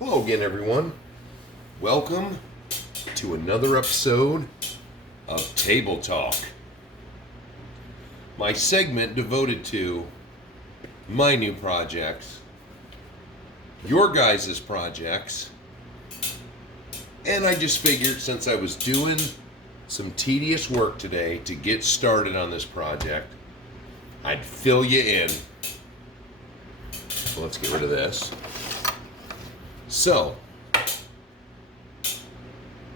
Hello again, everyone. Welcome to another episode of Table Talk, my segment devoted to my new projects, your guys' projects, and I just figured since I was doing some tedious work today to get started on this project, I'd fill you in. So let's get rid of this. So,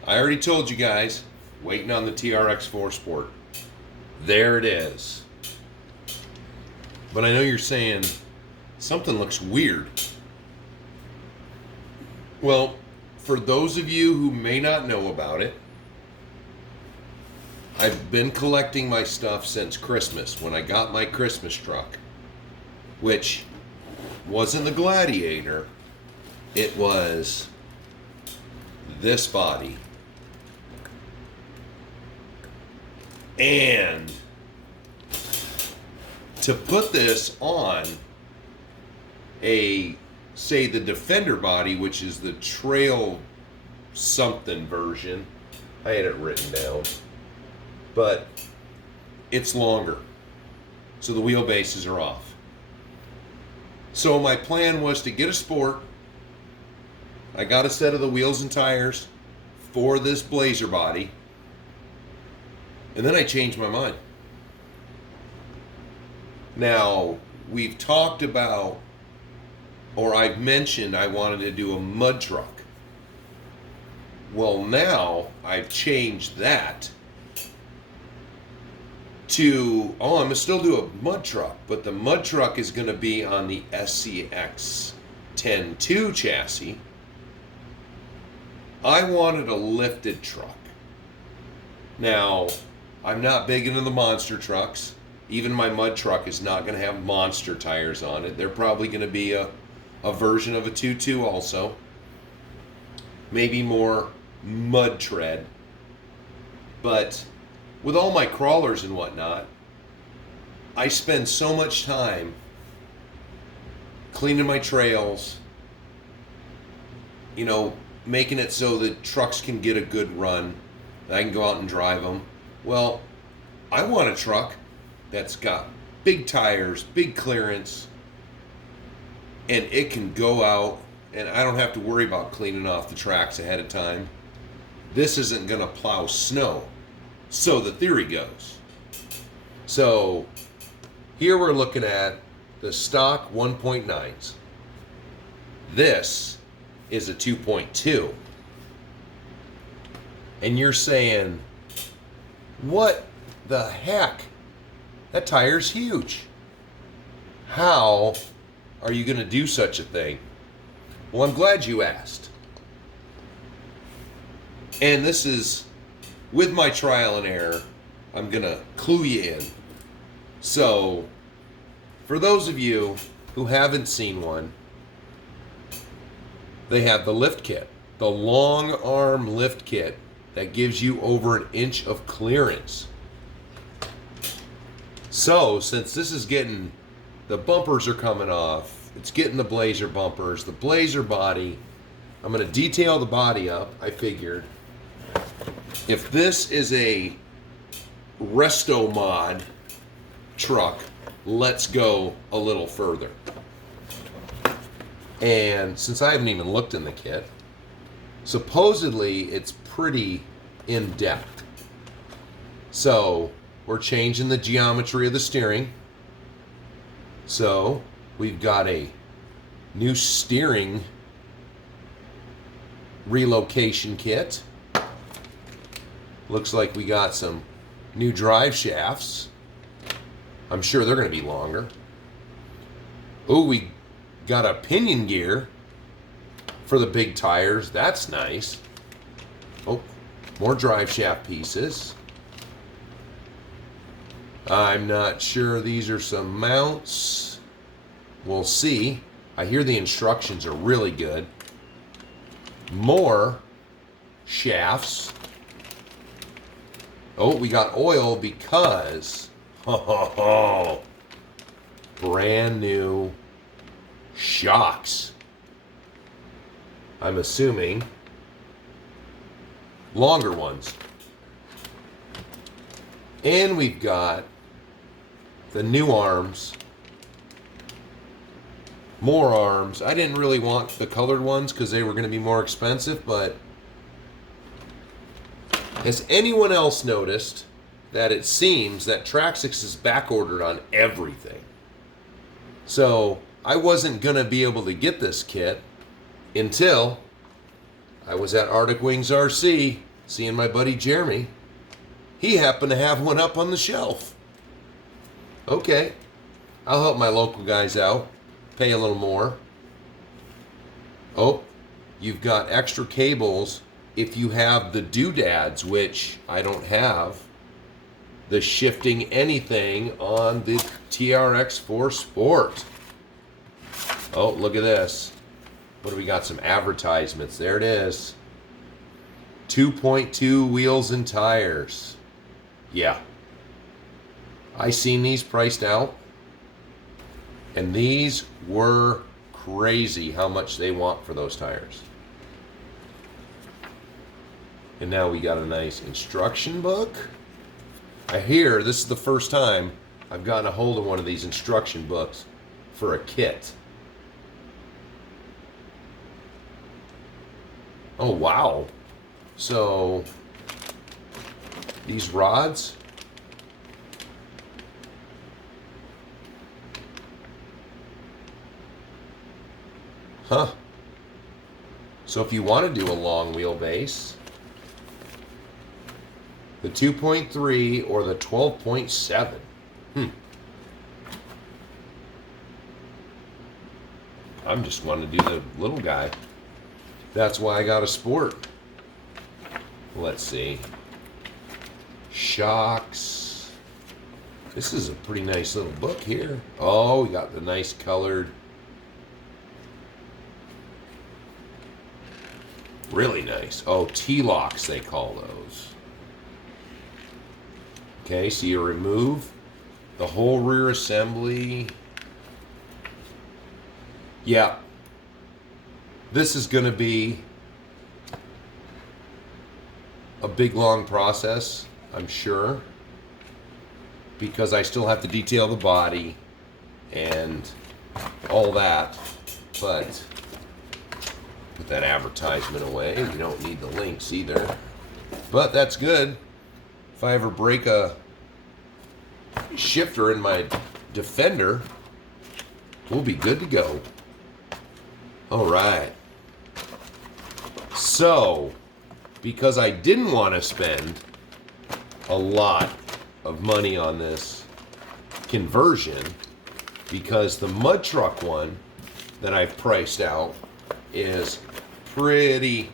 I already told you guys, waiting on the trx4 Sport. There it is. But I know you're saying, something looks weird. Well, for those of you who may not know about it, I've been collecting my stuff since Christmas, when I got my Christmas truck, which wasn't the Gladiator. It was this body. And to put this on say the Defender body, which is the trail something version, I had it written down, but it's longer. So the wheelbases are off. So my plan was to get a Sport. I got a set of the wheels and tires for this Blazer body. And then I changed my mind. Now, we've talked about, or I've mentioned I wanted to do a mud truck. Well, now I've changed that to, I'm going to still do a mud truck, but the mud truck is going to be on the SCX 10.2 chassis. I wanted a lifted truck. Now, I'm not big into the monster trucks. Even my mud truck is not going to have monster tires on it. They're probably going to be a version of a 2.2 also. Maybe more mud tread. But with all my crawlers and whatnot, I spend so much time cleaning my trails, making it so that trucks can get a good run, that I can go out and drive them. Well, I want a truck that's got big tires, big clearance, and it can go out, and I don't have to worry about cleaning off the tracks ahead of time. This isn't going to plow snow, so the theory goes. So here we're looking at the stock 1.9s. This is a 2.2. And you're saying, what the heck? That tire's huge. How are you going to do such a thing? Well, I'm glad you asked. And this is, with my trial and error, I'm going to clue you in. So, for those of you who haven't seen one, they have the lift kit, the long arm lift kit that gives you over an inch of clearance. So, since this is getting, the bumpers are coming off, it's getting the Blazer bumpers, the Blazer body, I'm going to detail the body up, I figured. If this is a resto mod truck, let's go a little further. And since I haven't even looked in the kit, supposedly it's pretty in-depth. So we're changing the geometry of the steering. So we've got a new steering relocation kit. Looks like we got some new drive shafts. I'm sure they're going to be longer. Oh, we got a pinion gear for the big tires. That's nice. Oh, more drive shaft pieces. I'm not sure. These are some mounts. We'll see. I hear the instructions are really good. More shafts. Oh, we got oil because brand new shocks. I'm assuming longer ones. And we've got the new arms. More arms. I didn't really want the colored ones because they were going to be more expensive, but has anyone else noticed that it seems that trx4 is back ordered on everything? So I wasn't going to be able to get this kit until I was at Arctic Wings RC seeing my buddy Jeremy. He happened to have one up on the shelf. Okay, I'll help my local guys out, pay a little more. Oh, you've got extra cables if you have the doodads, which I don't have. The shifting anything on the trx4 Sport. Oh, look at this. What do we got? Some advertisements. There it is. 2.2 wheels and tires. Yeah. I seen these priced out. And these were crazy how much they want for those tires. And now we got a nice instruction book. I hear this is the first time I've gotten a hold of one of these instruction books for a kit. Oh, wow. So, these rods. Huh. So if you want to do a long wheelbase, the 2.3 or the 12.7. I'm just wanting to do the little guy. That's why I got a Sport. Let's see. Shocks. This is a pretty nice little book here. Oh, we got the nice colored. Really nice. Oh, T-locks they call those. Okay, so you remove the whole rear assembly. Yeah. This is going to be a big, long process, I'm sure, because I still have to detail the body and all that, but put that advertisement away. You don't need the links either, but that's good. If I ever break a shifter in my Defender, we'll be good to go. All right. So, because I didn't want to spend a lot of money on this conversion, because the mud truck one that I've priced out is pretty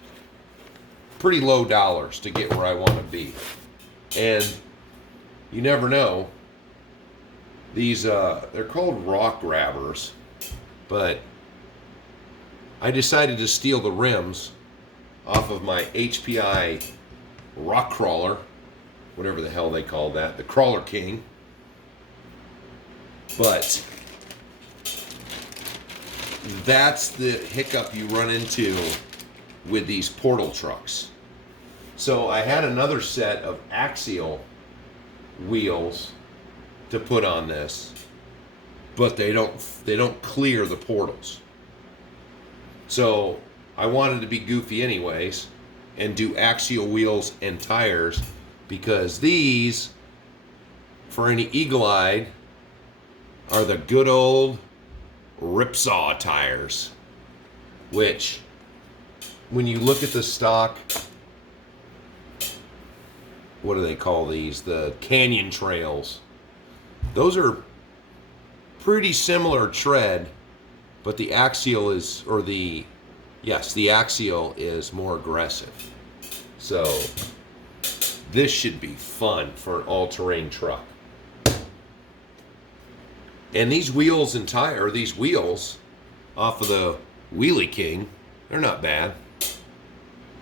low dollars to get where I want to be. And you never know. These, they're called rock grabbers, but I decided to steal the rims off of my HPI rock crawler, whatever the hell they call that, the Crawler King. But that's the hiccup you run into with these portal trucks. So I had another set of axial wheels to put on this, but they don't clear the portals. So I wanted to be goofy anyways and do axial wheels and tires, because these, for any eagle-eyed, are the good old ripsaw tires, which when you look at the stock, what do they call these? The Canyon Trails. Those are pretty similar tread, but the axial is, or the axial is more aggressive. So this should be fun for an all-terrain truck. And these wheels and tire, these wheels off of the Wheelie King, they're not bad.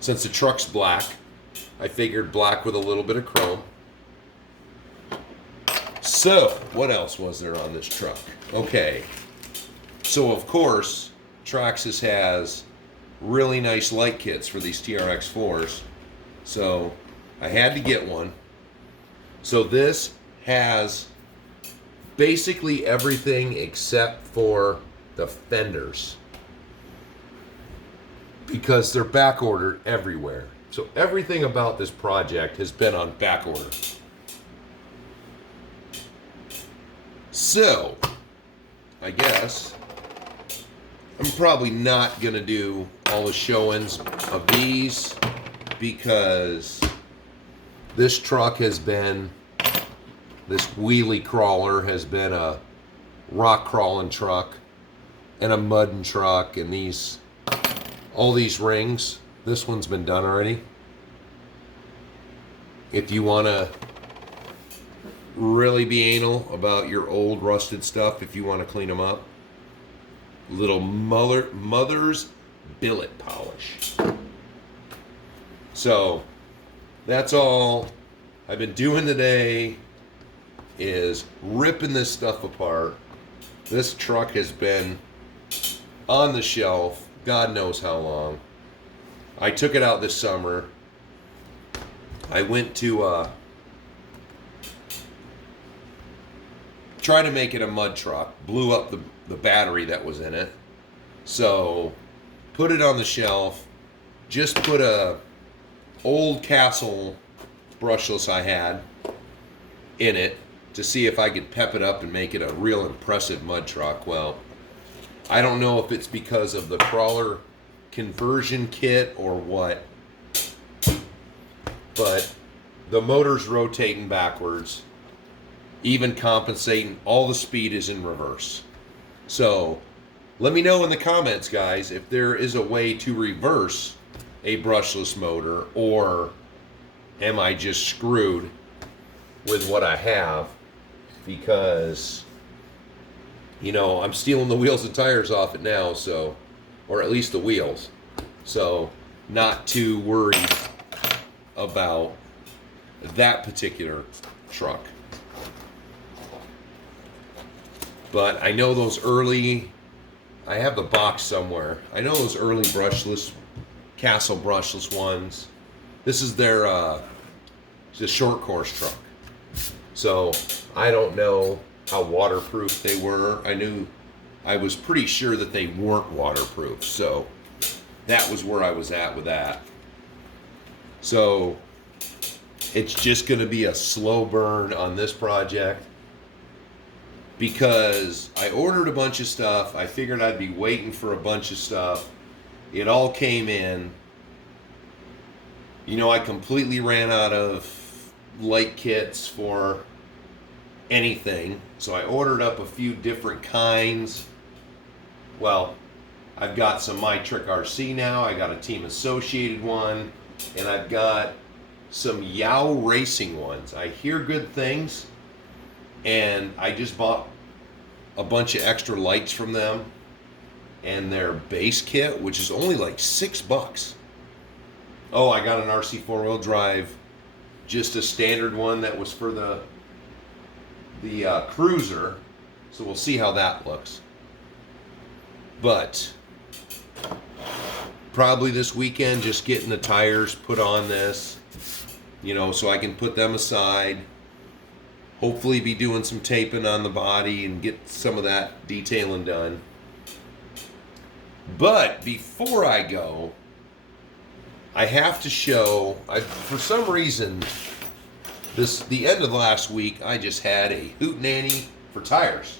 Since the truck's black, I figured black with a little bit of chrome. So, what else was there on this truck? Okay. So, of course, trx4 has really nice light kits for these TRX4s. So I had to get one. So this has basically everything except for the fenders, because they're back ordered everywhere. So everything about this project has been on back order. So I guess I'm probably not going to do all the showings of these, because this truck has been, this wheelie crawler has been a rock crawling truck and a mudding truck, and these, all these rings, this one's been done already. If you want to really be anal about your old rusted stuff, if you want to clean them up, little mother's billet polish. So that's all I've been doing today, is ripping this stuff apart. This truck has been on the shelf God knows how long. I took it out this summer. I went to try to make it a mud truck, blew up the battery that was in it. So put it on the shelf, just put a old Castle brushless I had in it to see if I could pep it up and make it a real impressive mud truck. Well, I don't know if it's because of the crawler conversion kit or what, but the motor's rotating backwards, even compensating. All the speed is in reverse. So let me know in the comments, guys, if there is a way to reverse a brushless motor, or am I just screwed with what I have? Because, you know, I'm stealing the wheels and tires off it now, so, or at least the wheels. So not too worried about that particular truck. But I know those early, I have the box somewhere. I know those early brushless, Castle brushless ones. This is their it's a short course truck. So I don't know how waterproof they were. I was pretty sure that they weren't waterproof. So that was where I was at with that. So it's just going to be a slow burn on this project, because I ordered a bunch of stuff. I figured I'd be waiting for a bunch of stuff. It all came in. You know, I completely ran out of light kits for anything. So I ordered up a few different kinds. Well, I've got some My Trick RC now. I got a Team Associated one. And I've got some Yow Racing ones. I hear good things. And I just bought a bunch of extra lights from them and their base kit, which is only like $6. Oh, I got an RC 4-wheel drive, just a standard one that was for the cruiser. So we'll see how that looks. But probably this weekend, just getting the tires put on this, you know, so I can put them aside. Hopefully be doing some taping on the body and get some of that detailing done. But before I go, I have to show, for some reason, the end of last week, I just had a hootenanny for tires.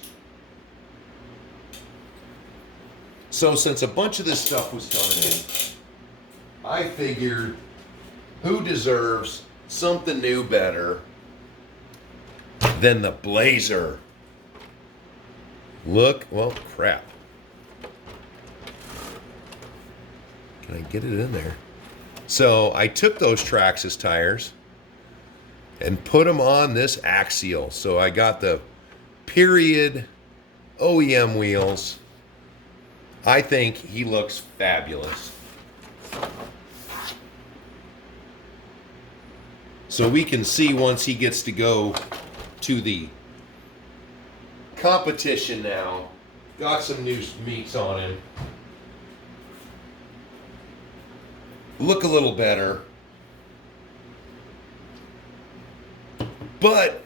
So since a bunch of this stuff was coming in, I figured, who deserves something new better than the Blazer? Look, well, crap. Can I get it in there? So I took those Traxxas tires and put them on this Axial. So I got the period OEM wheels. I think he looks fabulous. So we can see once he gets to go to the competition now. Got some new meats on him. look a little better. But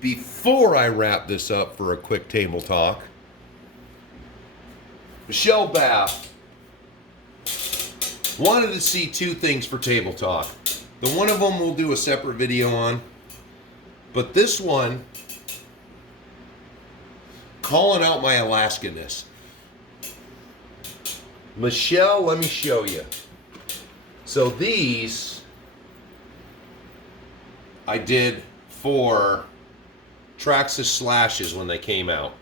before I wrap this up for a quick table talk, Michelle Bath wanted to see two things for table talk. The one of them we'll do a separate video on, but this one, calling out my Alaskan-ness. Michelle, let me show you. So these I did for Traxxas slashes when they came out.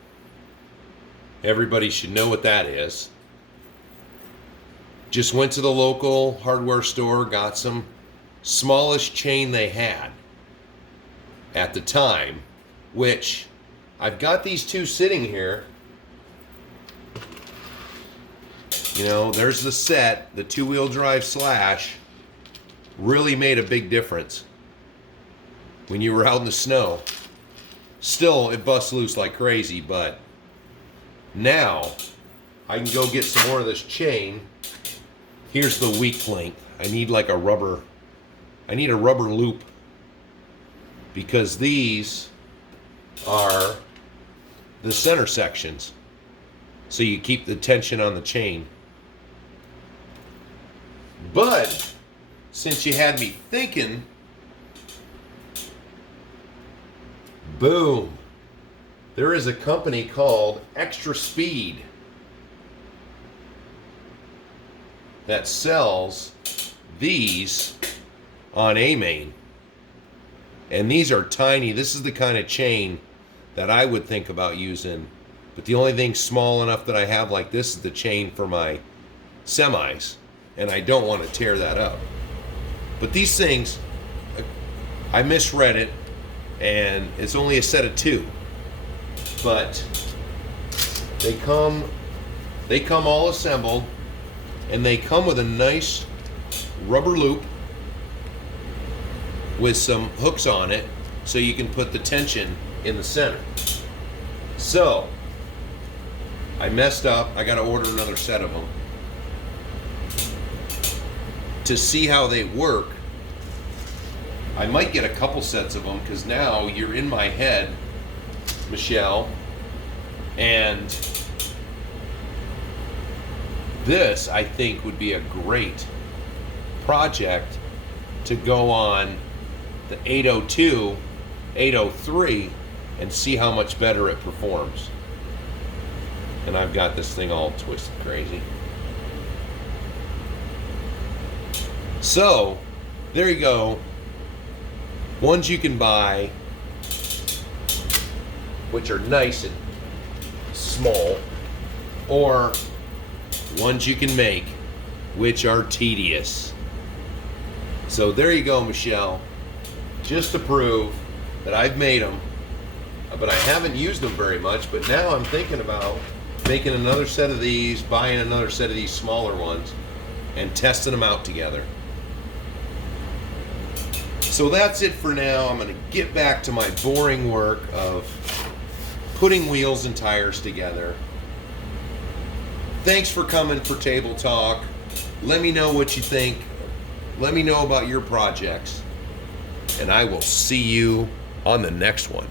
Everybody should know what that is. Just went to the local hardware store, got some smallest chain they had at the time, which I've got these two sitting here. You know, there's the set, the two-wheel drive slash really made a big difference when you were out in the snow. Still, it busts loose like crazy, but now I can go get some more of this chain. Here's the weak length. I need like a rubber loop, because these are the center sections, so you keep the tension on the chain. But since you had me thinking, boom, there is a company called Extra Speed that sells these on A-Main. And these are tiny. This is the kind of chain that I would think about using. But the only thing small enough that I have like this is the chain for my semis. And I don't want to tear that up. But these things, I misread it, and it's only a set of two. But they come all assembled, and they come with a nice rubber loop with some hooks on it, so you can put the tension in the center. So I messed up. I got to order another set of them to see how they work. I might get a couple sets of them, because now you're in my head, Michelle, and this I think would be a great project to go on the 802, 803, and see how much better it performs. And I've got this thing all twisted crazy. So, there you go. Ones you can buy, which are nice and small, or ones you can make, which are tedious. So there you go, Michelle. Just to prove that I've made them, but I haven't used them very much. But now I'm thinking about making another set of these, buying another set of these smaller ones, and testing them out together. So that's it for now. I'm going to get back to my boring work of putting wheels and tires together. Thanks for coming for Table Talk. Let me know what you think. Let me know about your projects. And I will see you on the next one.